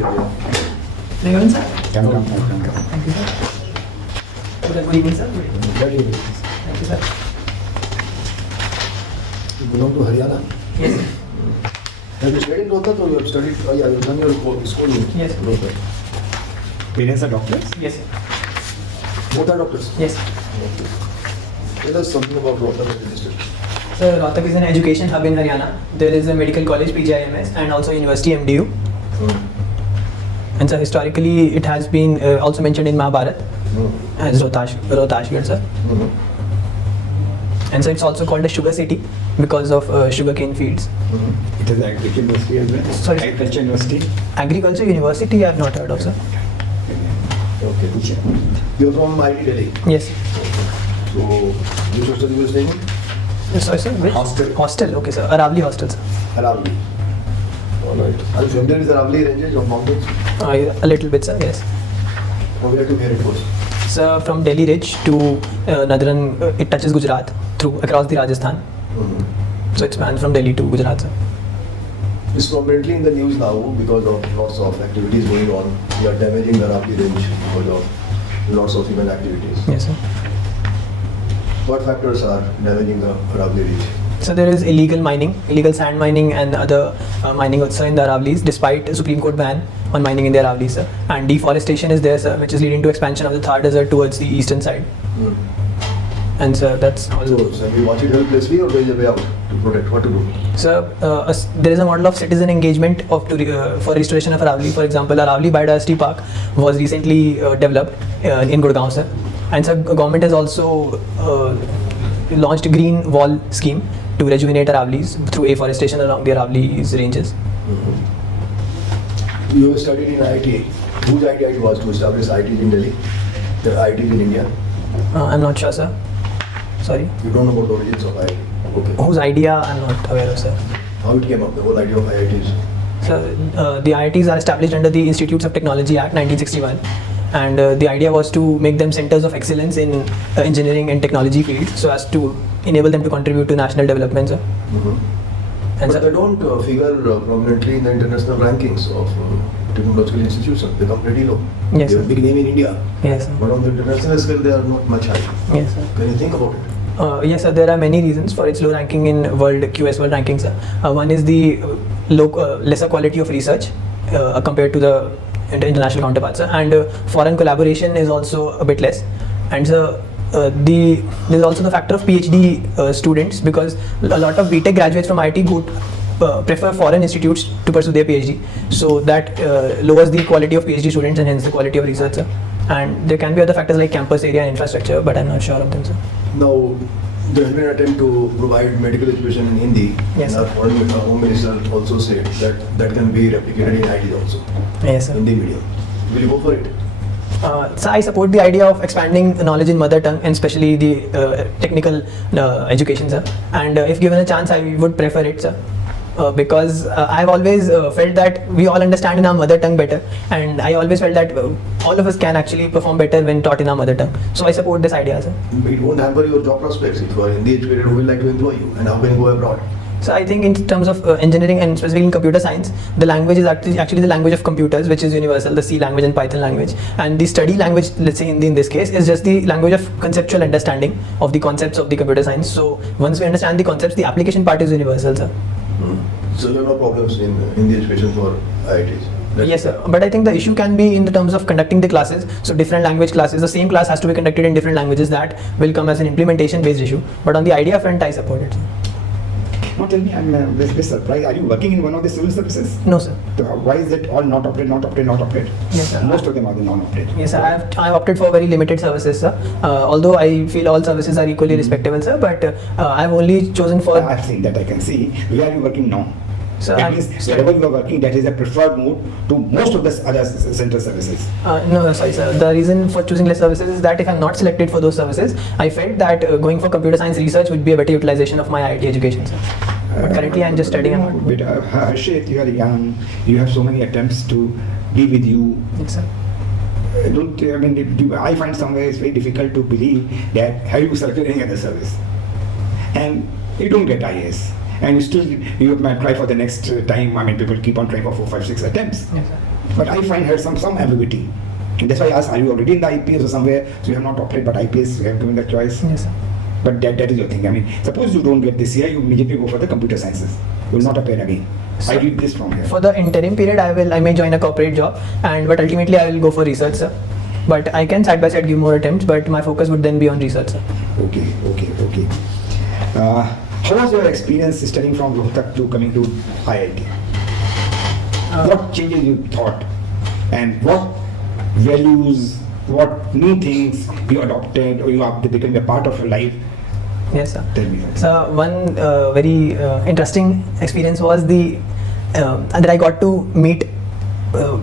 Good evening, sir. Come. Thank you, sir. Good evening, sir. Very good. Thank you, sir. You belong to Haryana? Yes, sir. Have you studied Rohtak or you have studied, you have done your schooling? Yes, sir. Rohtak. Parents are doctors? Yes, sir. Both are doctors? Yes. Okay. Tell us something about Rohtak as a district. So Rohtak is an education hub in Haryana. There is a medical college, PGIMS, and also university, MDU. And so historically, it has been also mentioned in Mahabharat as Rohtashgarh, sir. And so it's also called a sugar city because of sugarcane fields. It is agriculture university as well? Sorry? Agriculture university? Agriculture university, I have not heard of, sir. Okay. You're from IT Delhi? Yes. So, which hostel you were staying in? Sorry, sir. Which? Hostel. Hostel, okay, sir. Aravali hostel, sir. Aravali. Alright. Are you familiar with Aravali ranges of mountains? A little bit, sir, yes. From where to where it goes? So from Delhi Ridge to Nadran, it touches Gujarat across the Rajasthan. So it spans from Delhi to Gujarat, sir. It's prominently in the news now because of lots of activities going on. We are damaging the Aravali range because of lots of human activities. Yes, sir. What factors are damaging the Aravali range? So there is illegal sand mining and other mining also in the Aravallis, despite Supreme Court ban on mining in the Aravallis, sir. And deforestation is there, sir, which is leading to expansion of the Thar Desert towards the eastern side. And sir, that's also. So we watch it helplessly or there is a way out to protect? What to do? So there is a model of citizen engagement for restoration of Aravali. For example, Aravali Biodiversity Park was recently developed in Gurgaon, sir. And so government has also launched a green wall scheme to rejuvenate Aravallis through afforestation along the Aravallis ranges. You have studied in IIT. Whose idea it was to establish IITs in Delhi? The IITs in India? I'm not sure, sir. Sorry. You don't know about the origins of IIT? Okay. Whose idea I'm not aware of, sir. How it came up, the whole idea of IITs? So the IITs are established under the Institutes of Technology Act 1961. And the idea was to make them centers of excellence in engineering and technology field, so as to enable them to contribute to national development, sir. And But they don't figure prominently in the international rankings of technological institutions. They come pretty low. Yes, They have sir. a big name in India. Yes, sir. But on the international scale, they are not much high. Yes, sir. Can you think about it? Yes, sir. There are many reasons for its low ranking in QS World rankings, sir. One is the lesser quality of research compared to the international counterparts, sir. And foreign collaboration is also a bit less. And so there's also the factor of PhD students, because a lot of BTech graduates from IT prefer foreign institutes to pursue their PhD. So that lowers the quality of PhD students and hence the quality of research, sir. And there can be other factors like campus area and infrastructure, but I'm not sure of them, sir. Now, there has been an attempt to provide medical education in Hindi. Yes, and our sir. foreign home minister also said that can be replicated in IT also. Yes, sir. Hindi medium. Will you go for it? So I support the idea of expanding knowledge in mother tongue, and especially the technical education, sir. And if given a chance, I would prefer it, sir. Because I've always felt that we all understand in our mother tongue better, and I always felt that all of us can actually perform better when taught in our mother tongue. So I support this idea, sir. It won't hamper your job prospects. If you are Hindi educated, who will like to employ you, and how can you go abroad? So I think in terms of engineering and specifically in computer science, the language is actually the language of computers, which is universal, the C language and Python language. And the study language, let's say Hindi in this case, is just the language of conceptual understanding of the concepts of the computer science. So once we understand the concepts, the application part is universal, sir. So there are no problems in Hindi education for IITs? Yes, sir. But I think the issue can be in the terms of conducting the classes. So different language classes, the same class has to be conducted in different languages. That will come as an implementation based issue. But on the idea front, I support it, sir. Now tell me, I'm a bit surprised. Are you working in one of the civil services? No, sir. So why is it all not opted? Yes, sir. Most of them are the non-opted. Yes, sir. I have opted for very limited services, sir. Although I feel all services are equally respectable, sir. But I've only chosen for. I've seen that, I can see. Where are you working now? So That means wherever you are working, that is a preferred mode to most of the other central services. No, sorry, sir. The reason for choosing less services is that if I'm not selected for those services, I felt that going for computer science research would be a better utilization of my IT education, sir. But currently, I'm just studying. But Harshit, you are young. You have so many attempts to be with you. Yes, sir. I find somewhere it's very difficult to believe that have you selected any other service, and you don't get IAS. And you might try for the next time. People keep on trying for 4, 5, 6 attempts. Yes, sir. But I find her some ambiguity. And that's why I asked, are you already in the IPS or somewhere? So you have not opted, but IPS, you have given that choice. Yes, sir. But that is your thing. I mean, suppose you don't get this year, you immediately go for the computer sciences. You will not appear again. I read this from here. For the interim period, I may join a corporate job, but ultimately I will go for research, sir. But I can side by side give more attempts, but my focus would then be on research, sir. Okay. How was your experience studying from Rohtak to coming to IIT? What changes you thought, and what values, what new things you adopted or they became a part of your life? Yes, sir. Tell me. So one very interesting experience was that I got to meet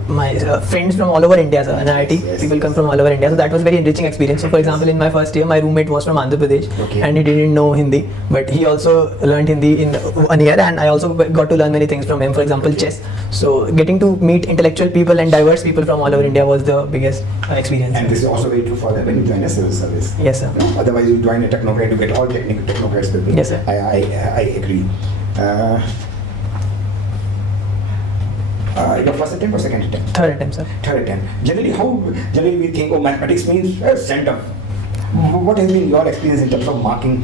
my friends from all over India, sir. In IIT, Yes, people yes. come from all over India, so that was very enriching experience. So, for example, in my first year, my roommate was from Andhra Pradesh, Okay. and he didn't know Hindi, but he also learned Hindi in 1 year, and I also got to learn many things from him. For example, chess. So, getting to meet intellectual people and diverse people from all over India was the biggest experience. And this is also very true for them when you join a civil service. Yes, sir. No? Otherwise, you join a technocrat, you get all technocrats people. Yes, sir. I agree. Your first attempt or second attempt? Third attempt, sir. Third attempt. Generally we think, oh, mathematics means center. What has been your experience in terms of marking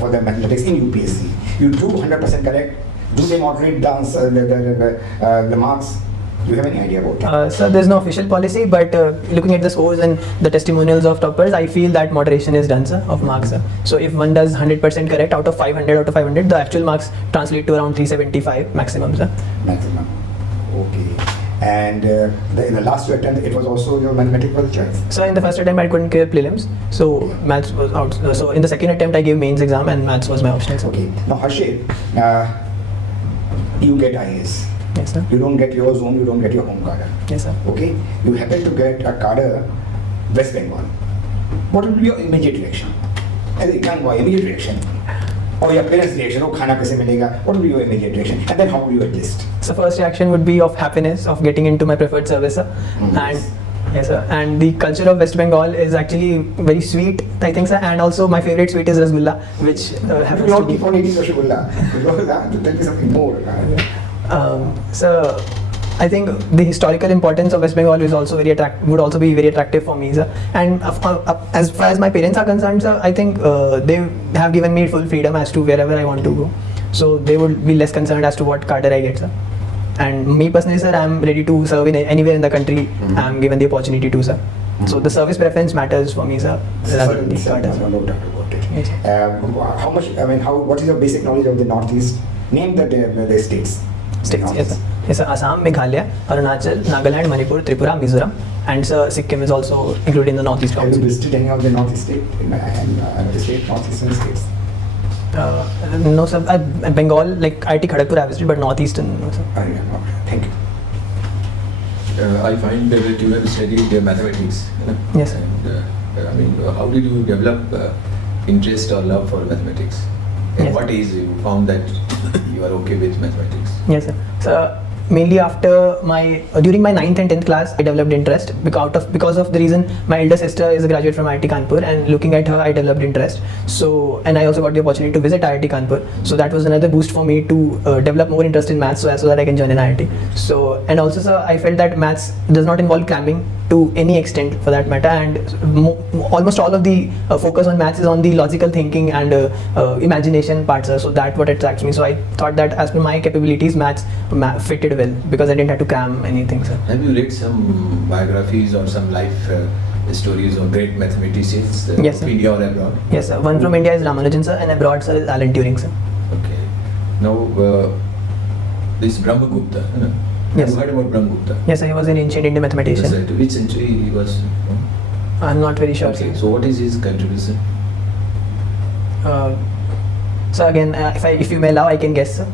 for the mathematics in UPSC? You do 100% correct. Do they moderate the marks? Do you have any idea about that? So there's no official policy, but looking at the scores and the testimonials of toppers, I feel that moderation is done, sir, of marks, sir. So if one does 100% correct out of 500, the actual marks translate to around 375 maximum, sir. Maximum. Okay. And in the last two attempts, it was also your mathematical choice? So in the first attempt, I couldn't clear prelims, so maths was out. So in the second attempt, I gave mains exam, and maths was my optional, sir. Okay. Now, Harshit, you get IAS. Yes, sir. You don't get your zone, you don't get your home cadre. Yes, sir. Okay? You happen to get a cadre West Bengal. What will be your immediate reaction? As a young boy, immediate reaction. Or your parents' reaction, oh, khana kaise milega? What will be your immediate reaction? And then how will you adjust? So first reaction would be of happiness of getting into my preferred service, sir. And yes, sir. And the culture of West Bengal is actually very sweet, I think, sir. And also my favorite sweet is rasgulla, which You happens don't to be. keep on eating Rasgulla. Tell me something more. So I think the historical importance of West Bengal is also would also be very attractive for me, sir. And as far as my parents are concerned, sir, I think they have given me full freedom as to wherever I want to go. So they would be less concerned as to what cadre I get, sir. And me personally, sir, I'm ready to serve in anywhere in the country. I'm given the opportunity to, sir. So the service preference matters for me, sir, rather than the cadre. No doubt about it. Yes, How much? I mean, what is your basic knowledge of the Northeast? Name the states. States, yes, sir. Yes, sir. Assam, Meghalaya, Arunachal, Nagaland, Manipur, Tripura, Mizoram, and sir, Sikkim is also included in the Northeast Have you Council. visited any of the Northeast state Northeastern states? No, sir. Bengal, like IIT Kharagpur, I visited, but Northeastern, no, sir. Okay, thank you. I find that you have studied mathematics. Yes. And how did you develop interest or love for mathematics? At Yes. what age you found that you are okay with mathematics? Yes, sir. So mainly after during my 9th and 10th class, I developed interest because of the reason my elder sister is a graduate from IIT Kanpur, and looking at her, I developed interest. So, and I also got the opportunity to visit IIT Kanpur. So that was another boost for me to develop more interest in maths, so that I can join an IIT. So, and also, sir, I felt that maths does not involve cramming to any extent, for that matter, and almost all of the focus on maths is on the logical thinking and imagination parts, sir. So that's what attracts me. So I thought that as per my capabilities, maths fitted well because I didn't have to cram anything, sir. Have you read some biographies or some life stories of great mathematicians Yes, of sir. India or abroad? Yes, sir. One from India is Ramanujan, sir, and abroad, sir, is Alan Turing, sir. Okay. Now, this Brahmagupta. Yes. Have you heard about Brahmagupta? Yes, sir. He was an ancient Indian mathematician. Yes, right. Which century he was? I'm not very sure, Okay. sir. So what is his contribution? So again, if you may allow, I can guess, sir.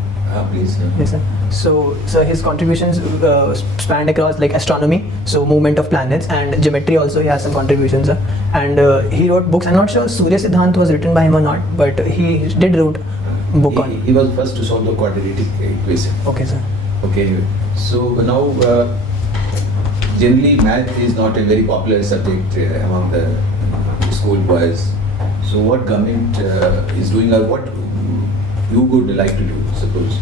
Please. Yes, sir. So his contributions spanned across like astronomy, so movement of planets, and geometry also he has some contributions, sir. And he wrote books. I'm not sure Surya Siddhant was written by him or not, but he did wrote book on. He was first to solve the quadratic equation. Okay, sir. Okay. So now, generally math is not a very popular subject among the school boys. So what government is doing, or what you would like to do, suppose,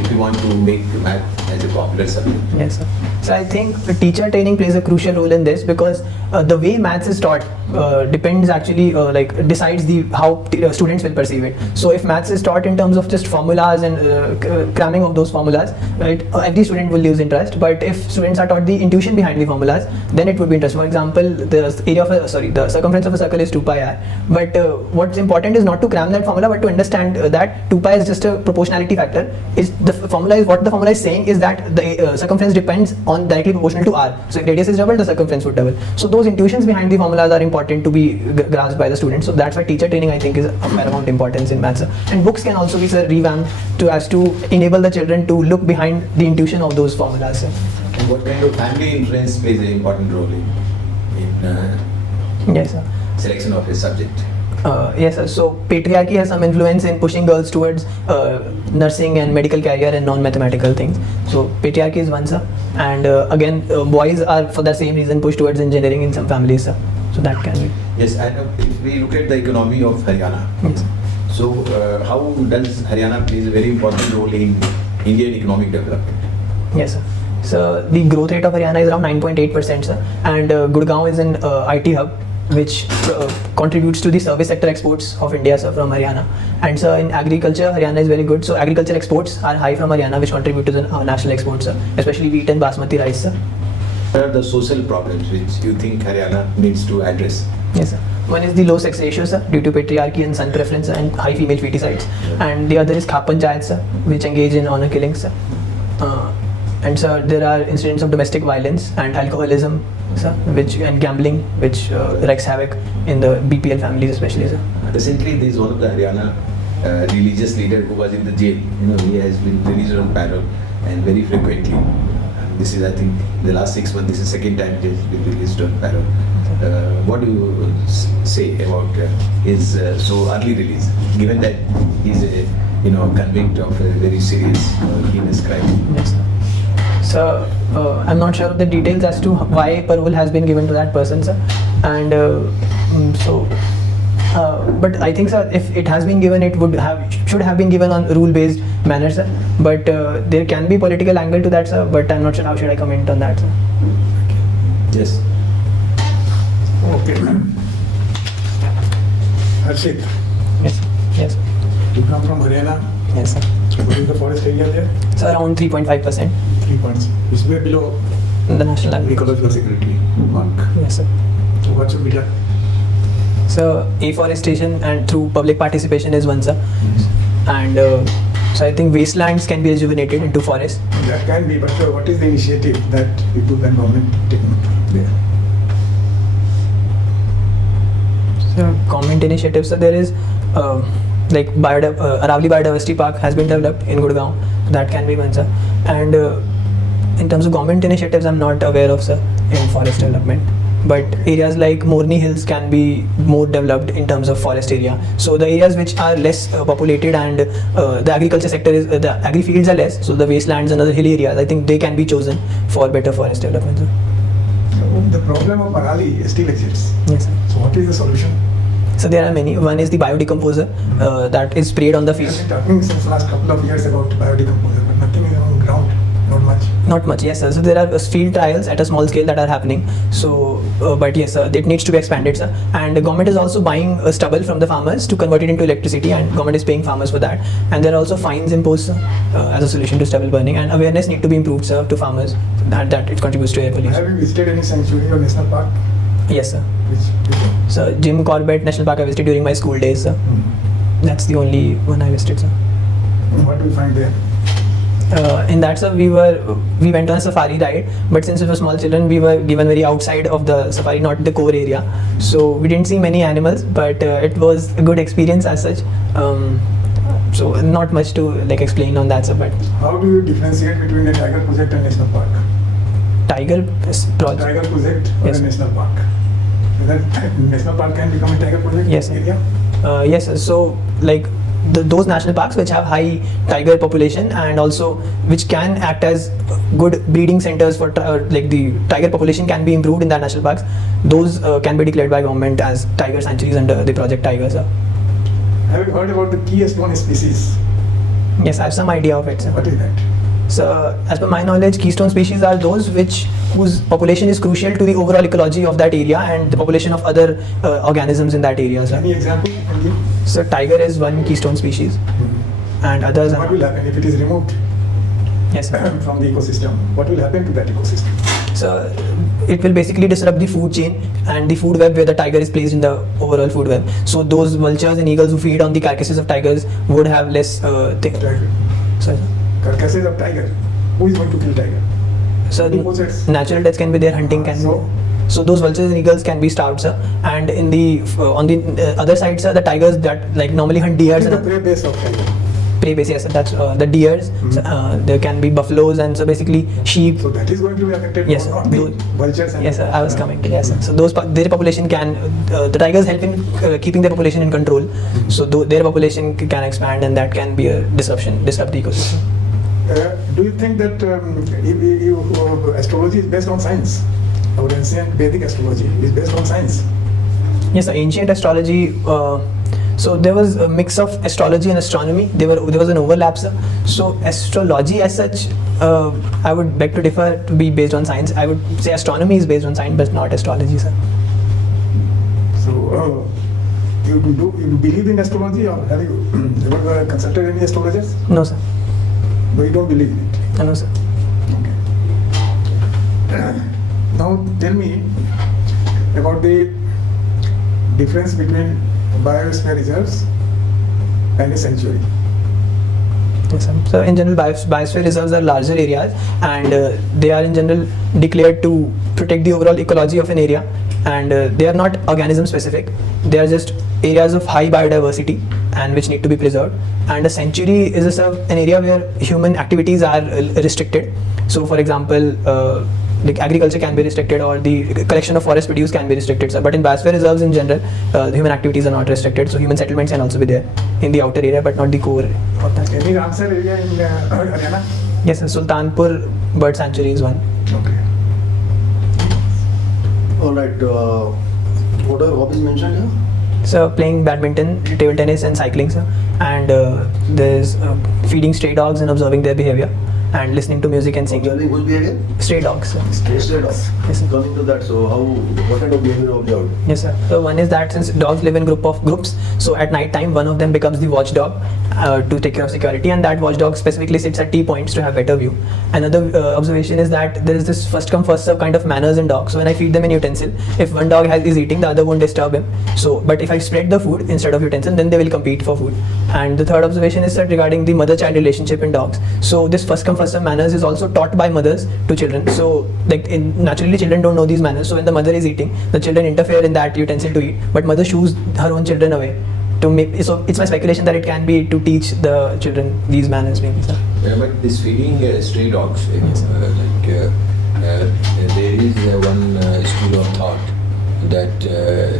if you want to make math as a popular subject. Yes, sir. So I think the teacher training plays a crucial role in this because the way maths is taught depends actually decides the how students will perceive it. So if maths is taught in terms of just formulas and cramming of those formulas, right, every student will lose interest. But if students are taught the intuition behind the formulas, then it would be interesting. For example, the circumference of a circle is 2 pi r. But what's important is not to cram that formula, but to understand that 2 pi is just a proportionality factor. What the formula is saying is that the circumference depends on directly proportional to r. So if radius is double, the circumference would double. So those intuitions behind the formulas are important to be grasped by the students. So that's why teacher training, I think, is of paramount importance in maths. And books can also be revamped to enable the children to look behind the intuition of those formulas. And what kind of family influence plays an important role in Yes, sir. selection of a subject? Yes, sir. So patriarchy has some influence in pushing girls towards nursing and medical career and non-mathematical things. So patriarchy is one, sir. And again, boys are for the same reason pushed towards engineering in some families, sir. So that can be. Yes, and if we look at the economy of Haryana, Yes. so how does Haryana plays a very important role in Indian economic development? Yes, sir. So the growth rate of Haryana is around 9.8%, sir. And Gurgaon is an IT hub which contributes to the service sector exports of India, sir, from Haryana. And so in agriculture, Haryana is very good. So agriculture exports are high from Haryana, which contribute to the national exports, sir, especially wheat and basmati rice, sir. What are the social problems which you think Haryana needs to address? Yes, sir. One is the low sex ratio, sir, due to patriarchy and son preference and high female feticides. And the other is khap panchayat, sir, which engage in honor killings, sir. And sir, there are incidents of domestic violence and alcoholism, sir, and gambling, which wreaks havoc in the BPL families, especially, sir. Recently, there is one of the Haryana religious leader who was in the jail. He has been released on parole and very frequently. And this is, I think, the last 6 months. This is the second time he has been released on parole. What do you say about his so early release, given that he's a convict of a very serious heinous crime? Yes, sir. So I'm not sure of the details as to why parole has been given to that person, sir. And but I think, sir, if it has been given, it should have been given on rule-based manner, sir. But there can be political angle to that, sir. But I'm not sure how should I comment on that, sir. Yes. Okay. Harshit, Yes, sir. Yes, sir. you come from Haryana. Yes, sir. What is the forest area there? So around 3.5%, 3 points. It's way below the national average. ecological security mark. Yes, sir. So what should be done? So afforestation and through public participation is one, sir. And so I think wastelands can be rejuvenated into forests. That can be, but what is the initiative that people and government taking there? So government initiatives, so there is like Aravali Biodiversity Park has been developed in Gurgaon. That can be one, sir. And in terms of government initiatives, I'm not aware of, sir, in forest development. But areas like Morni Hills can be more developed in terms of forest area. So the areas which are less populated and the agriculture sector the agri fields are less, so the wastelands and other hilly areas, I think they can be chosen for better forest development, sir. So the problem of Parali still exists. Yes, sir. So what is the solution? So there are many. One is the biodecomposer that is sprayed on the We have field. been talking since last couple of years about biodecomposer, but nothing is on ground, not much. Not much, yes, sir. So there are field trials at a small scale that are happening. So, but yes, sir, it needs to be expanded, sir. And the government is also buying stubble from the farmers to convert it into electricity, and government is paying farmers for that. And there are also fines imposed, sir, as a solution to stubble burning. And awareness need to be improved, sir, to farmers that it contributes to air pollution. Have you visited any sanctuary or national park? Yes, sir. Which one? So Jim Corbett National Park I visited during my school days, sir. That's the only one I visited, sir. And what do we find there? In that, sir, we went on a safari ride, but since we were small children, we were given very outside of the safari, not the core area. So we didn't see many animals, but it was a good experience as such. So not much to explain on that, sir. But How do you differentiate between a tiger project and national park? tiger project. Tiger project or Yes. a national park? Whether national park can become a tiger project Yes, sir. area? Yes, sir. So those national parks which have high tiger population and also which can act as good breeding centers for the tiger population can be improved in that national parks. Those can be declared by government as tiger sanctuaries under the project Tiger, sir. Have you heard about the keystone species? Yes, I have some idea of it, sir. What is that? So, as per my knowledge, keystone species are those whose population is crucial to the overall ecology of that area and the population of other organisms in that area. Sir. Any example you can give? So, tiger is one keystone species, and others What are. will happen if it is removed Yes, sir. from the ecosystem? What will happen to that ecosystem? So, it will basically disrupt the food chain and the food web where the tiger is placed in the overall food web. So, those vultures and eagles who feed on the carcasses of tigers would have less. Tiger. Sorry. Carcasses of tiger. Who is going to kill tiger? So Deposits. natural deaths can be there, hunting can So? be. So those vultures and eagles can be starved, sir. And in the on the other side, sir, the tigers that like normally hunt deers What is and the prey base of tiger? prey base, yes, sir, that's the deers. There can be buffaloes and so basically sheep. So that is going to be affected, Yes, not sir. the Those- vultures and Yes, sir, I was coming. Yes, sir. So those their population can the tigers help in keeping their population in control. So their population can expand and that can be a disrupt the ecosystem. Do you think that astrology is based on science? Our ancient Vedic astrology is based on science. Yes, sir. Ancient astrology. So there was a mix of astrology and astronomy. There was an overlap, sir. So astrology as such, I would beg to differ to be based on science. I would say astronomy is based on science, but not astrology, sir. So you believe in astrology, or have you ever consulted any astrologers? No, sir. No, you don't believe in it. No, sir. Now tell me about the difference between biosphere reserves and a sanctuary. Yes, sir. So in general, biosphere reserves are larger areas, and they are in general declared to protect the overall ecology of an area, and they are not organism specific. They are just areas of high biodiversity and which need to be preserved. And a sanctuary is an area where human activities are restricted. So, for example, like agriculture can be restricted, or the collection of forest produce can be restricted, sir. But in biosphere reserves in general, the human activities are not restricted. So human settlements can also be there in the outer area, but not the core of that. Any Ramsar area in Haryana? Yes, sir. Sultanpur Bird Sanctuary is one. Okay. All right. What are hobbies mentioned here? So playing badminton, table tennis, and cycling, sir. And there's feeding stray dogs and observing their behavior, and listening to music and singing. Observing whose behavior? Stray dogs, sir. Stray dogs. Yes, sir. Coming to that, so what kind of behavior observed? Yes, sir. So one is that since dogs live in groups, so at night time one of them becomes the watchdog to take care of security, and that watchdog specifically sits at T points to have better view. Another observation is that there is this first come first serve kind of manners in dogs. So when I feed them an utensil, if one dog is eating, the other won't disturb him. So, but if I spread the food instead of utensil, then they will compete for food. And the third observation is that regarding the mother-child relationship in dogs. So this first come first serve manners is also taught by mothers to children. So like naturally children don't know these manners. So when the mother is eating, the children interfere in that utensil to eat, but mother shoos her own children away. So it's my speculation that it can be to teach the children these manners, maybe, sir. Yeah, but this feeding stray dogs, there is one school of thought that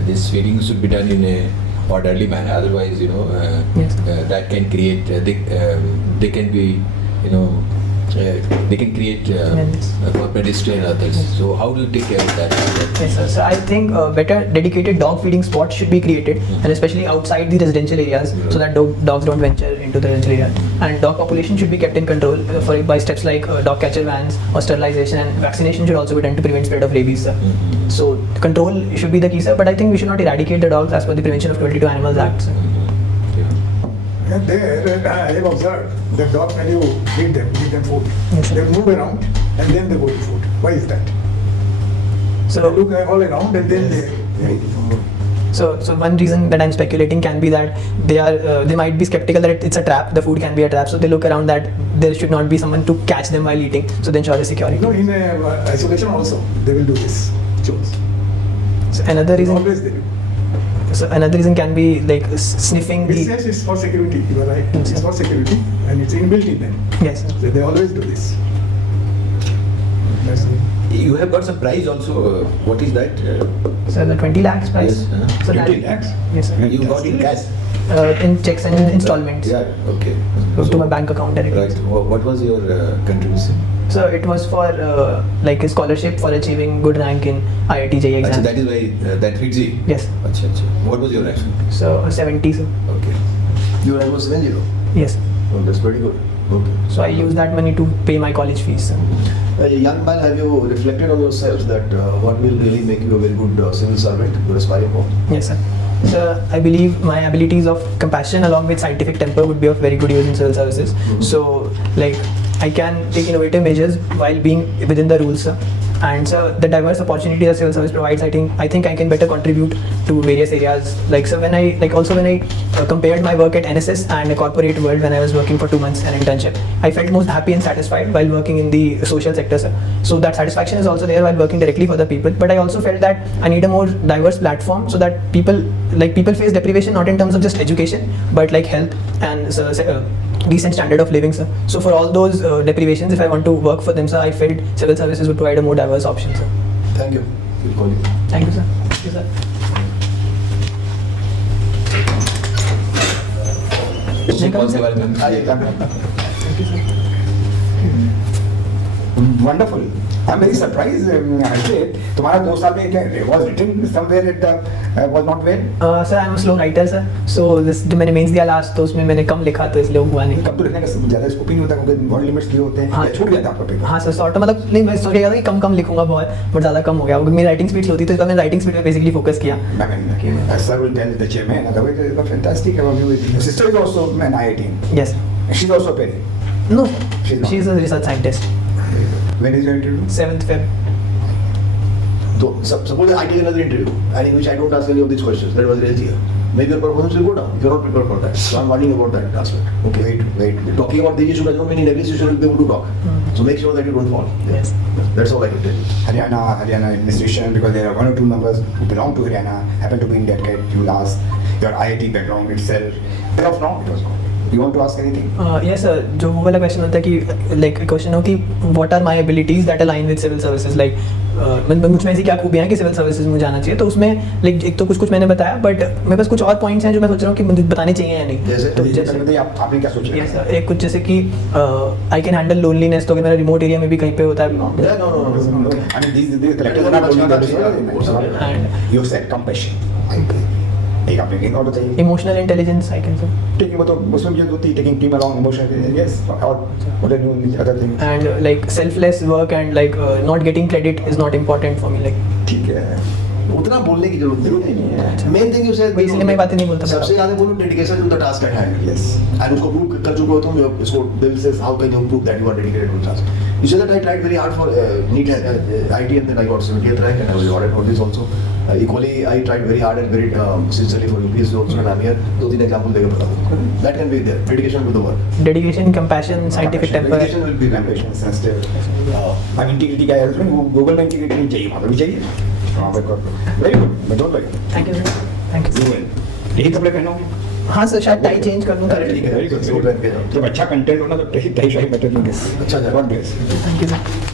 this feeding should be done in a orderly manner. Otherwise, Yes. that can create. They can be, they can create for pedestrian others. So how do you take care of that? Yes, sir. So I think better dedicated dog feeding spots should be created, and especially outside the residential areas, so that dogs don't venture into the residential area. And dog population should be kept in control by steps like dog catcher vans or sterilization, and vaccination should also be done to prevent spread of rabies, sir. So control should be the key, sir. But I think we should not eradicate the dogs as per the Prevention of Cruelty to Animals Act, sir. And there, I have observed the dogs, when you feed them, give them food, Yes, sir. they move around and then they go to food. Why is that? So They look all around and then they eat. So one reason that I'm speculating can be that they might be skeptical that it's a trap. The food can be a trap, so they look around that there should not be someone to catch them while eating. So they ensure the security. No, in isolation also, they will do this. Chores. So another reason. Always they do. So another reason can be like sniffing It the. says it's for security, you are right. Yes, It's sir. for security and it's inbuilt in them. Yes, sir. So they always do this. That's it. You have got some prize also. What is that? So the 20 lakhs price. Yes, So 20 that- lakhs? Yes, sir. You got in cash? In checks and in installments. Yeah. Okay. To my bank account directly. Right. What was your contribution? So it was for like a scholarship for achieving good rank in IIT JEE Achha, exam. that is why that fits you. Yes. Achha, achha. What was your rank? So 70, sir. Okay. Your rank was 70. Yes. Oh, that's pretty good. Okay. So I use that money to pay my college fees, sir. Young man, have you reflected on yourself that what will really make you a very good civil servant you're aspiring for? Yes, sir. So I believe my abilities of compassion along with scientific temper would be of very good use in civil services. So like I can take innovative measures while being within the rules, sir. And so the diverse opportunity that civil service provides, I think I can better contribute to various areas. Like so when I compared my work at NSS and the corporate world when I was working for 2 months an internship, I felt most happy and satisfied while working in the social sector, sir. So that satisfaction is also there while working directly for the people. But I also felt that I need a more diverse platform so that people face deprivation not in terms of just education but like health and decent standard of living, sir. So for all those deprivations, if I want to work for them, sir, I felt civil services would provide a more diverse option, sir. Thank you. We'll call you. Thank you, sir. Thank you, sir. कौन से बारे में? Thank you, sir. Wonderful. I'm very surprised, Harshit. तुम्हारा 2 साल में क्या was written somewhere it was not well? Sir, I'm a slow writer, sir. So this जो मैंने मेंस दिया लास्ट तो उसमें मैंने कम लिखा तो इसलिए हुआ नहीं. कब तो लिखने का ज़्यादा स्कोप ही नहीं होता क्योंकि वर्ड लिमिट्स दिए होते हैं. हाँ. छूट गया था आपका पेपर. हाँ सर, सॉर्ट मतलब नहीं मैं सोच रहा था कि कम लिखूंगा बहुत बट ज़्यादा कम हो गया क्योंकि मेरी राइटिंग स्पीड होती तो इसलिए मैंने राइटिंग स्पीड पे बेसिकली फोकस किया. Sir will tell the chairman. Otherwise, it was fantastic about you. Your sister is also an IIT. Yes. She's also a parent. No, She's not. she's a research scientist. When is your interview? 7th Feb. So, suppose I take another interview and in which I don't ask any of these questions. That was very clear. Maybe your performance will go down if you're not prepared for that. So I'm warning about that aspect. Okay, wait. Talking about these issues does not mean in every situation you'll be able to talk. So make sure that you don't fall. Yes. That's all I can tell you. Haryana administration, because there are 1 or 2 members who belong to Haryana, happen to be in that category. You will ask your IIT background itself. But of now, it was gone. You want to ask anything? Yes sir, जो वो वाला question होता है कि like question हो कि what are my abilities that align with civil services, like मुझ में ऐसी क्या खूबियाँ हैं कि सिविल सर्विसेज मुझे जाना चाहिए. तो उसमें like एक तो कुछ मैंने बताया बट मेरे पास कुछ और पॉइंट्स हैं जो मैं सोच रहा हूँ कि मुझे बताने चाहिए या नहीं. जैसे? तो जैसे आपने क्या सोचा? Yes sir, एक कुछ जैसे कि आई कैन हैंडल लोनलीनेस. तो अगर मेरा रिमोट एरिया में भी कहीं पे होता है. Yeah, no. I mean, these collectors are not only the And you said compassion. एक आपने एक और बताइए. Emotional intelligence I can say. Taking मतलब उसमें मुझे 2-3 taking team along emotion. Yes. और what are you other things? And like selfless work and like not getting credit is not important for me. Like ठीक है. उतना बोलने की जरूरत नहीं है. मेन थिंग यू सेड इसलिए मैं बातें नहीं बोलता. सबसे ज्यादा बोलो dedication to the task at hand. Yes. And उसको प्रूव कर चुके हो तुम. इसको दिल से how can you prove that you are dedicated to the task. You said that I tried very hard for NEET and IT and then I got 70th rank and I was awarded for this also. Equally, I tried very hard and very sincerely for UPSC also and I'm here. 2-3 examples देकर बता दूँ. That can be there. Dedication to the work. Dedication, compassion, scientific temper. Dedication will be Compassion, sensitive. अब integrity का है उसमें Google में integrity नहीं चाहिए, वहाँ पे भी चाहिए. हाँ भाई गॉड. Very good. मैं don't like. Thank you sir. Thank you. यही कपड़े पहनो. हाँ सर, शायद टाई चेंज कर दूँ. ठीक है. Very good. जब अच्छा कंटेंट हो ना तो टाई शाही बेटर नहीं. अच्छा. God bless. Thank you sir.